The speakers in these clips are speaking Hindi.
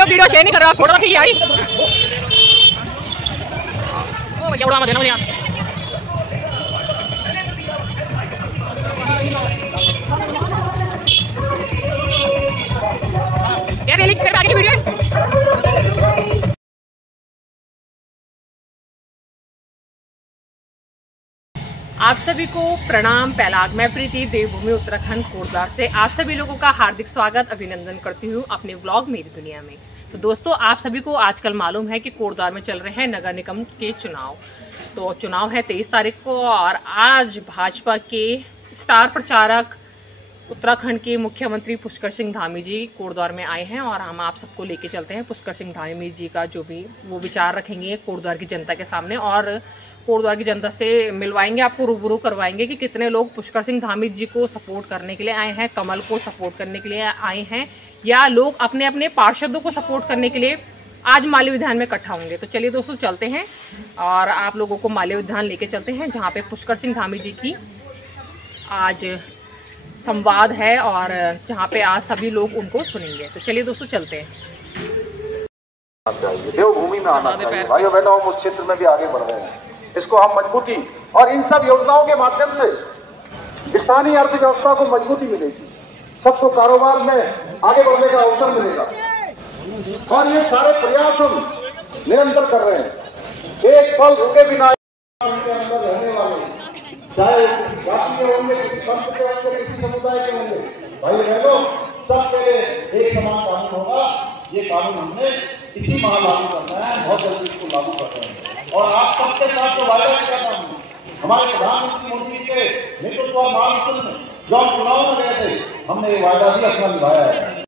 वीडियो शेयर नहीं कर रहा, फोटो रखिए आई। ओ भैया उड़ा मत देना मुझे यहाँ। यार ये फिर आगे की वीडियो है। आप सभी को प्रणाम पैलाग। मैं प्रीति देवभूमि उत्तराखंड कोटद्वार से आप सभी लोगों का हार्दिक स्वागत अभिनंदन करती हूँ अपने व्लॉग मेरी दुनिया में। तो दोस्तों, आप सभी को आजकल मालूम है कि कोटद्वार में चल रहे हैं नगर निगम के चुनाव। तो चुनाव है 23 तारीख को और आज भाजपा के स्टार प्रचारक उत्तराखंड के मुख्यमंत्री पुष्कर सिंह धामी जी कोटद्वार में आए हैं और हम आप सबको लेके चलते हैं पुष्कर सिंह धामी जी का जो भी वो विचार रखेंगे कोटद्वार की जनता के सामने और कोटद्वार की जनता से मिलवाएंगे, आपको रूबरू करवाएंगे कि कितने लोग पुष्कर सिंह धामी जी को सपोर्ट करने के लिए आए हैं, कमल को सपोर्ट करने के लिए आए हैं या लोग अपने अपने पार्षदों को सपोर्ट करने के लिए आज माल्य विधान में इकट्ठा होंगे। तो चलिए दोस्तों चलते हैं और आप लोगों को माल्य विधान लेके चलते हैं जहाँ पे पुष्कर सिंह धामी जी की आज संवाद है और जहाँ पे आज सभी लोग उनको सुनेंगे। तो चलिए दोस्तों चलते हैं। देवभूमि में आना चाहिए। भाइयों बहनों, हम उस क्षेत्र में भी आगे बढ़ रहे हैं। इसको हम मजबूती और इन सब योजनाओं के माध्यम से स्थानीय अर्थव्यवस्था को मजबूती मिलेगी, सबको कारोबार में आगे बढ़ने का अवसर मिलेगा और ये सारे प्रयास हम निरंतर कर रहे हैं। एक पल रुके बिना के अंदर रहने वाले, चाहे जाति के होंगे, किसी संत के होंगे, किसी समुदाय के होंगे, भाई बहनों, सब के लिए एक समान कानून होगा। ये कानून हमने इसी माह लागू करना है, बहुत जल्दी इसको लागू कर रहे हैं और आप सबके साथ जो वायदा किया था हमारे प्रधानमंत्री मोदी के नेतृत्व और मार्गदर्शन में जो हम चुनाव में गए थे, हमने ये वायदा भी अपना निभाया है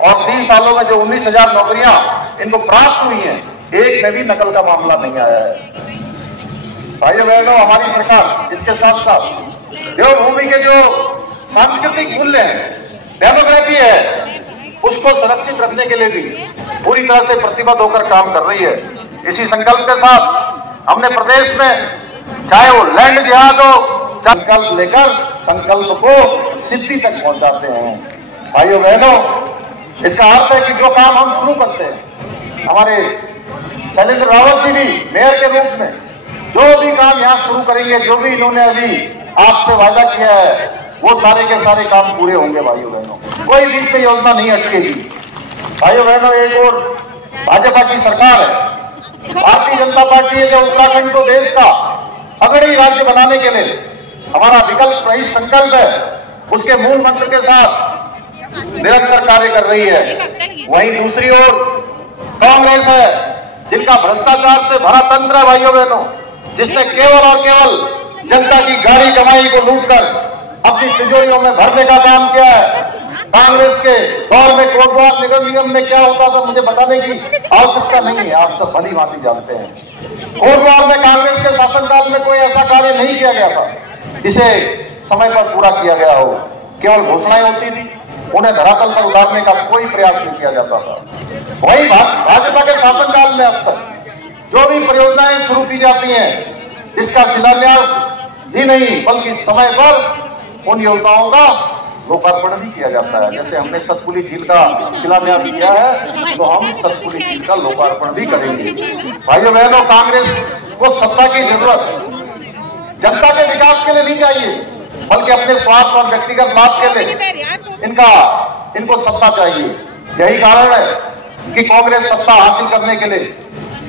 और 3 सालों में जो 19,000 नौकरियां इनको प्राप्त हुई हैं, एक में भी नकल का मामला नहीं आया है। भाइयों बहनों, हमारी सरकार इसके साथ साथ देवभूमि के जो सांस्कृतिक मूल्य है, डेमोक्रेसी है, उसको संरक्षित रखने के लिए भी पूरी तरह से प्रतिबद्ध होकर काम कर रही है। इसी संकल्प के साथ हमने प्रदेश में चाहे वो लैंड जिहाद हो, संकल्प लेकर संकल्प को सिद्धि तक पहुंचाते हैं। भाइयों बहनों, इसका अर्थ है कि जो काम हम शुरू करते हैं, हमारे शैलेंद्र रावत जी भी मेयर के रूप में जो भी काम यहाँ शुरू करेंगे, जो भी इन्होंने अभी आपसे वादा किया है, वो सारे के सारे काम पूरे होंगे। भाइयों बहनों, कोई बीच में योजना नहीं अटकेगी। भाइयों बहनों, एक और भाजपा की सरकार है, भारतीय जनता पार्टी है जो उत्तराखंड को देश का अग्रणी राज्य बनाने के लिए हमारा विकल्प रहित संकल्प है, उसके मूल मंत्र के साथ निरंतर कार्य कर रही है। वहीं दूसरी ओर कांग्रेस है, जिनका भ्रष्टाचार से भरा तंत्र है। भाइयों बहनों, जिसने केवल और केवल जनता की गाड़ी कमाई को लूटकर अपनी तिजोरियों में भरने का काम किया है। कांग्रेस के दौर में कोटद्वार नगर निगम में क्या होता था मुझे बताने की आवश्यकता नहीं है, आप सब भली भांति जानते हैं। कोटद्वार में कांग्रेस के शासनकाल में कोई ऐसा कार्य नहीं किया गया था जिसे समय पर पूरा किया गया हो। केवल घोषणाएं होती थी, उन्हें धरातल पर उतारने का कोई प्रयास नहीं किया जाता था। वही भाजपा के शासनकाल में अब तक जो भी परियोजनाएं शुरू की जाती हैं, इसका शिलान्यास भी नहीं बल्कि समय पर उन योजनाओं का लोकार्पण भी किया जाता है। जैसे हमने सतपुली झील का शिलान्यास किया है, तो हम सतपुली झील का लोकार्पण भी करेंगे। भाइयों बहनों, कांग्रेस को सत्ता की जरूरत जनता के विकास के लिए नहीं चाहिए, बल्कि अपने स्वार्थ और व्यक्तिगत लाभ के लिए इनको सत्ता चाहिए। यही कारण है कि कांग्रेस सत्ता हासिल करने के लिए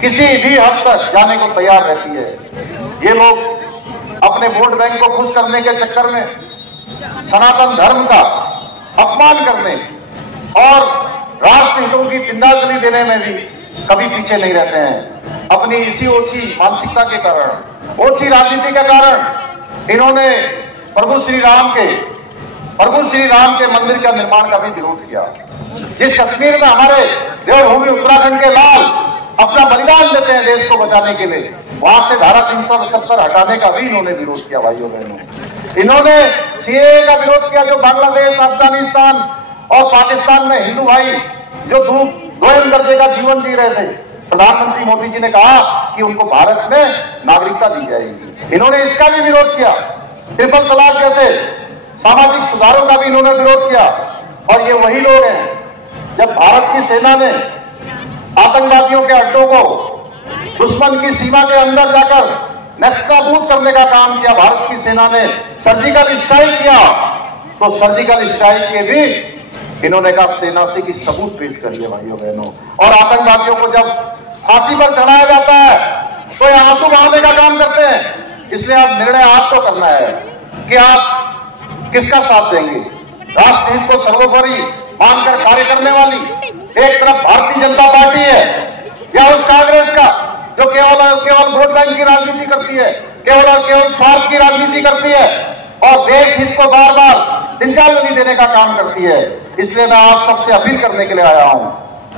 किसी भी हद तक जाने को तैयार रहती है। ये लोग अपने वोट बैंक को खुश करने के चक्कर में सनातन धर्म का अपमान करने और राष्ट्र हितों की तिंदाजली देने में भी कभी पीछे नहीं रहते हैं। अपनी इसी ओछी मानसिकता के कारण, ओछी राजनीति के कारण इन्होंने प्रभु श्री राम के मंदिर का निर्माण का भी विरोध किया। जिस कश्मीर में हमारे देवभूमि उत्तराखंड के लाल अपना बलिदान देते हैं देश को बचाने के लिए, वहां से धारा 375 हटाने का भी इन्होंने विरोध किया। भाइयों बहनों, इन्होंने सीएए का विरोध किया, जो बांग्लादेश, अफगानिस्तान और पाकिस्तान में हिंदू भाई जो दोयम दर्जे का जीवन जी रहे थे, प्रधानमंत्री मोदी जी ने कहा कि उनको भारत में नागरिकता दी जाएगी। इन्होंने इसका भी विरोध किया। ट्रिपल तलाक जैसे सामाजिक सुधारों का भी इन्होंने विरोध किया। और ये वही लोग हैं, जब भारत की सेना ने आतंकवादियों के अड्डों को दुश्मन की सीमा के अंदर जाकर नष्टाबूद करने का काम किया, भारत की सेना ने सर्जिकल स्ट्राइक किया, तो सर्जिकल स्ट्राइक के भी इन्होंने कहा सेना से की सबूत पेश करिए भाइयों बहनों। और आतंकवादियों को जब फांसी पर चढ़ाया जाता है तो ये आंसू बहाने का काम करते हैं। इसलिए अब निर्णय आपको करना है कि आप किसका साथ देंगे। राष्ट्र हित को सर्वोपरि मानकर कार्य करने वाली एक तरफ भारतीय जनता पार्टी है, या उस कांग्रेस का जो केवल वोट बैंक की राजनीति करती है, केवल स्वार्थ की राजनीति करती है और देश हित को बार बार दिनचर्या देने का काम करती है। इसलिए मैं आप सबसे अपील करने के लिए आया हूं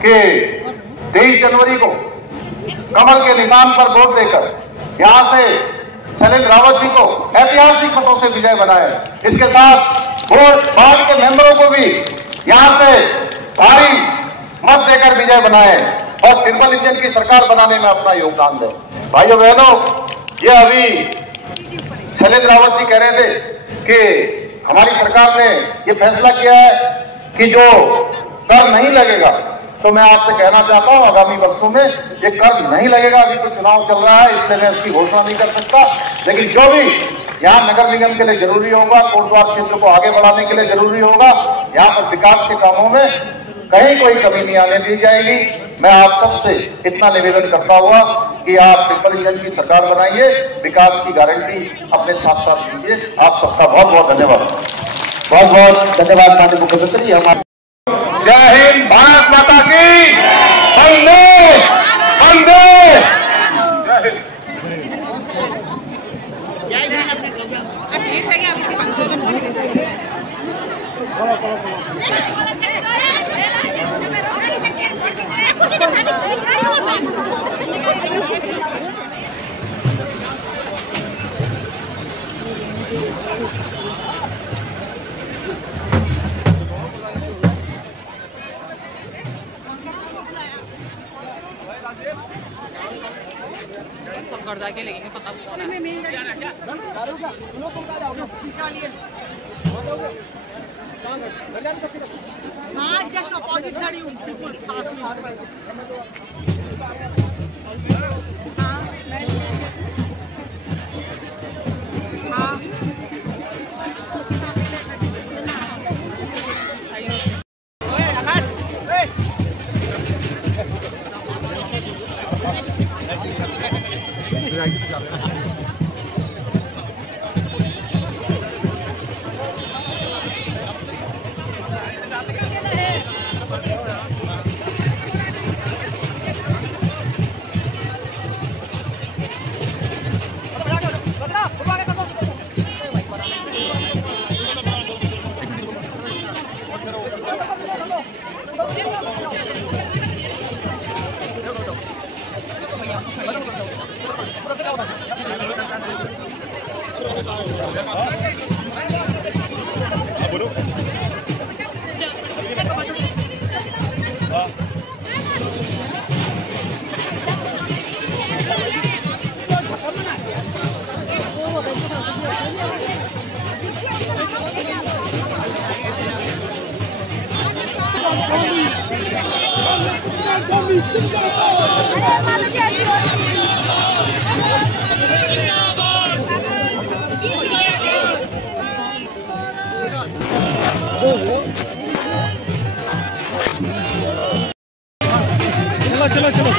कि 23 जनवरी को कमल के निशान पर वोट देकर यहां से शैलेंद्र रावत जी को ऐतिहासिक मतों से विजय बनाए। इसके साथ वोट बोर्ड के मेंबरों को भी यहां से भारी मत देकर विजय बनाए और ट्रिपल इंजन की सरकार बनाने में अपना योगदान दें। भाइयों बहनों, ये अभी शैलेंद्र रावत जी कह रहे थे कि हमारी सरकार ने ये फैसला किया है कि जो कर नहीं लगेगा, तो मैं आपसे कहना चाहता हूं आगामी वर्षों में ये कर नहीं लगेगा। अभी तो चुनाव चल रहा है, इसलिए मैं उसकी घोषणा नहीं कर सकता, लेकिन जो भी यहाँ नगर निगम के लिए जरूरी होगा, कोटद्वार क्षेत्र को आगे बढ़ाने के लिए जरूरी होगा, यहाँ पर विकास के कामों में कहीं कोई कमी नहीं आने दी जाएगी। मैं आप सबसे इतना निवेदन करता हुआ कि आप ट्रिपल इंजन की सरकार बनाइए, विकास की गारंटी अपने साथ साथ दीजिए। आप सबका बहुत बहुत धन्यवाद। बहुत बहुत धन्यवाद माननीय मुख्यमंत्री जी। हमारे जय हिंद, भारत माता की वंदे वंदे। जय हिंद। सब घर जाके लेंगे, पता कौन है। हाँ, जस्ट अपोजिट खड़ी हूँ, बिल्कुल पास में। हाँ, हाँ, उसके साथ चलो चलो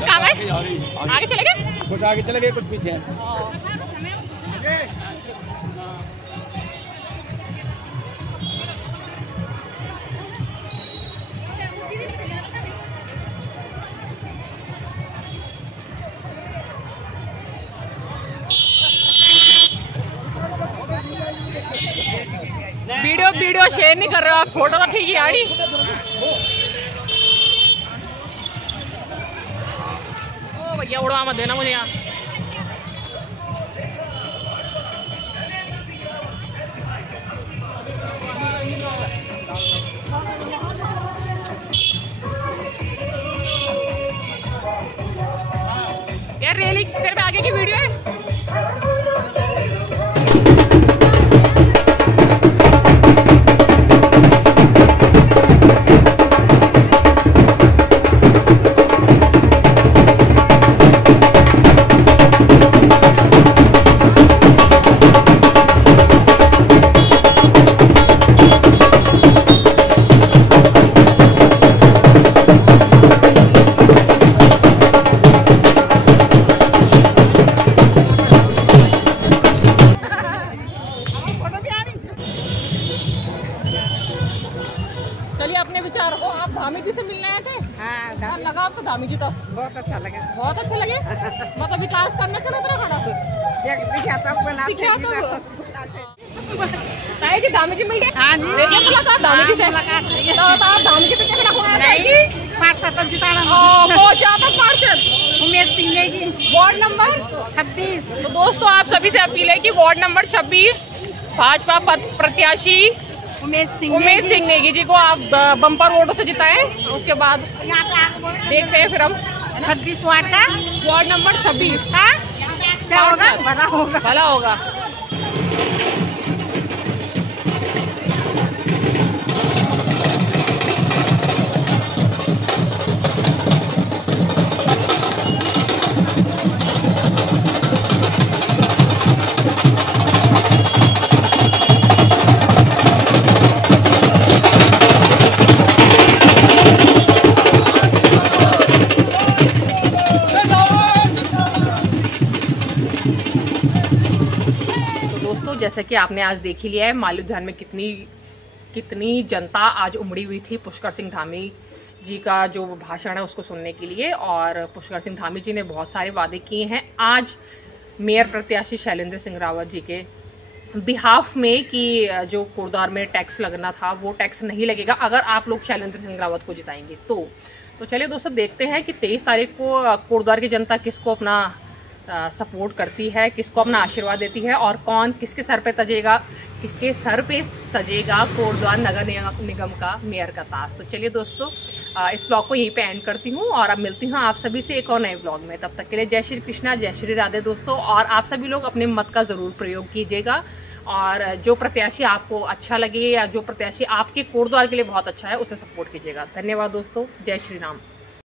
कहाँ गए? आगे चले गए? कुछ आगे चले गए, कुछ पीछे हैं। वीडियो शेयर नहीं कर रहे हो आप, फोटो तो ठीक है यारी। ओ भैया उड़वा मत देना मुझे यहाँ। यार रेली तेरे पे आगे की वीडियो है। चलिए अपने विचार को, आप धामी जी से मिलने आए थे? हाँ, लगा आपको धामी जी तो बहुत अच्छा लगे। बहुत अच्छे लगे। मतलब विकास करना चाहिए उत्तराखंड से। धामी जी मिल गए? हाँ जी, मुलाकात धामी जी से। तो आप धामी जी पे क्या हुआ? पार्षद जिताना बहुत ज्यादा पार्षद उमेश सिंह नेगी, वार्ड नंबर 26। तो दोस्तों आप सभी से अपील है कि वार्ड नंबर 26 भाजपा प्रत्याशी उमेश सिंह नेगी जी को आप बम्पर वोटों से जिताएं। उसके बाद देखते हैं फिर हम 26 वार्ड का वार्ड नंबर 26। हाँ क्या होगा? भला होगा, भला होगा। जैसे कि आपने आज देख ही लिया है माल्य उद्यान में कितनी जनता आज उमड़ी हुई थी पुष्कर सिंह धामी जी का जो भाषण है उसको सुनने के लिए। और पुष्कर सिंह धामी जी ने बहुत सारे वादे किए हैं आज मेयर प्रत्याशी शैलेंद्र सिंह रावत जी के बिहाफ में कि जो कोटद्वार में टैक्स लगना था वो टैक्स नहीं लगेगा अगर आप लोग शैलेंद्र सिंह रावत को जिताएंगे तो चलिए दोस्तों देखते हैं कि 23 तारीख को कोटद्वार की जनता किसको अपना सपोर्ट करती है, किसको अपना आशीर्वाद देती है और कौन किसके सर पे सजेगा कोटद्वार नगर निगम का मेयर का ताज। तो चलिए दोस्तों इस ब्लॉग को यहीं पे एंड करती हूँ और अब मिलती हूँ आप सभी से एक और नए ब्लॉग में। तब तक के लिए जय श्री कृष्णा, जय श्री राधे दोस्तों। और आप सभी लोग अपने मत का ज़रूर प्रयोग कीजिएगा और जो प्रत्याशी आपको अच्छा लगे या जो प्रत्याशी आपके कोटद्वार के लिए बहुत अच्छा है उसे सपोर्ट कीजिएगा। धन्यवाद दोस्तों, जय श्री राम।